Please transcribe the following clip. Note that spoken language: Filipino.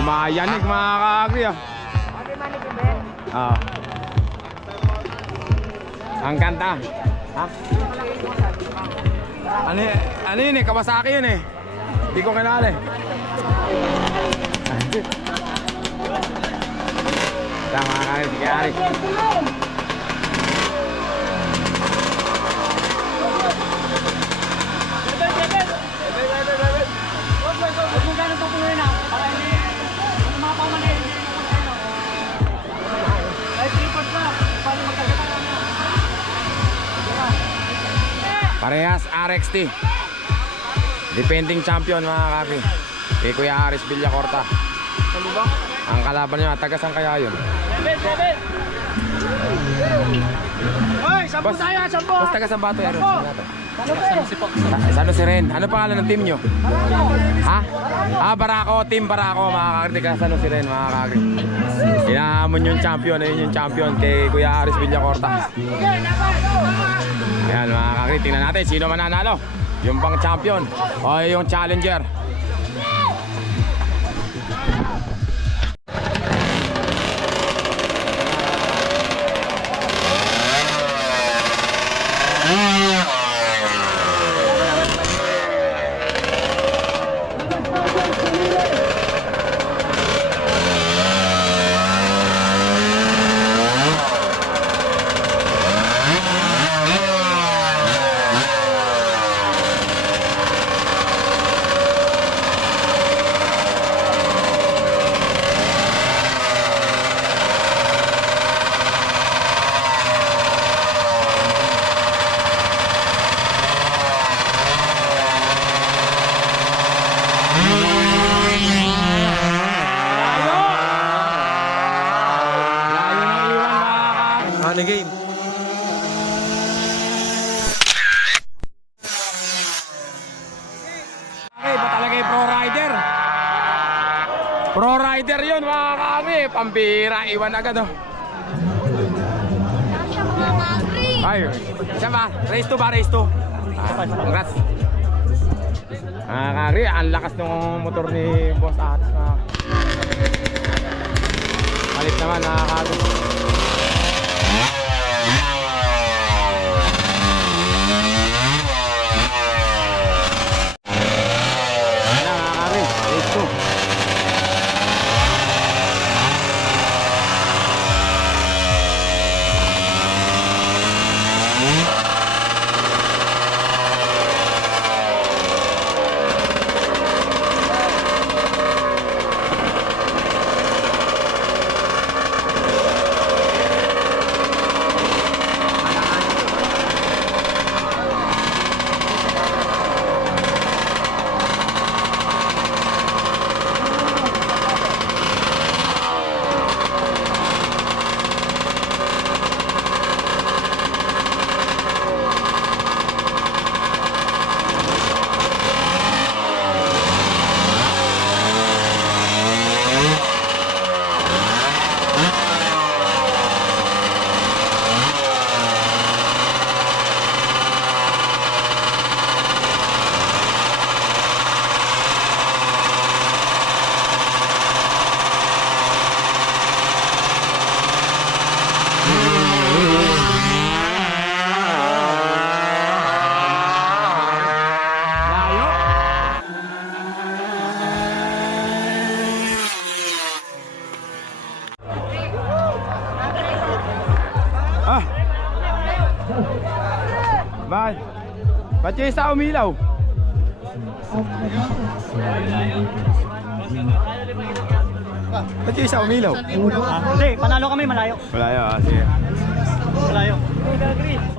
Gumayanig mga kaagri ah. Oo. Ang ganda. Ha? Ano yun eh? Kawasaki yun eh. Hindi ko kilala eh. Tama ka rin, sige Ari. Parehas RXT. Defending champion mga kaki. Kay Kuya Aris Villacorta. Ang kalaban niya, tagasan kaya yun? Hoy, 10 tayo, 10. Basta tagasan ba ito? Ano si Ren? Ano pangalan ng team nyo? Ha? Barako, team Barako mga kaki. Tagasan si Ren mga kaki. Inahamon yung champion. Ayun yung champion kay Kuya Aris Villacorta. Ayan mga kaki, tingnan natin sino mananalo. Yung bang champion o yung challenger. Ano game? Okay, ba talaga yung pro rider? Pro rider yun mga kami. Pambira, iwan agad oh. Ay, siya ba? Race 2 ba? Race 2? Congrats. Mga kagri, ang lakas ng motor ni Boss Aris. Palit naman mga kagri. Ba't yung isa umilaw? Ba't yung isa umilaw? Hindi, panalo kami malayo. Malayo, sige. Malayo.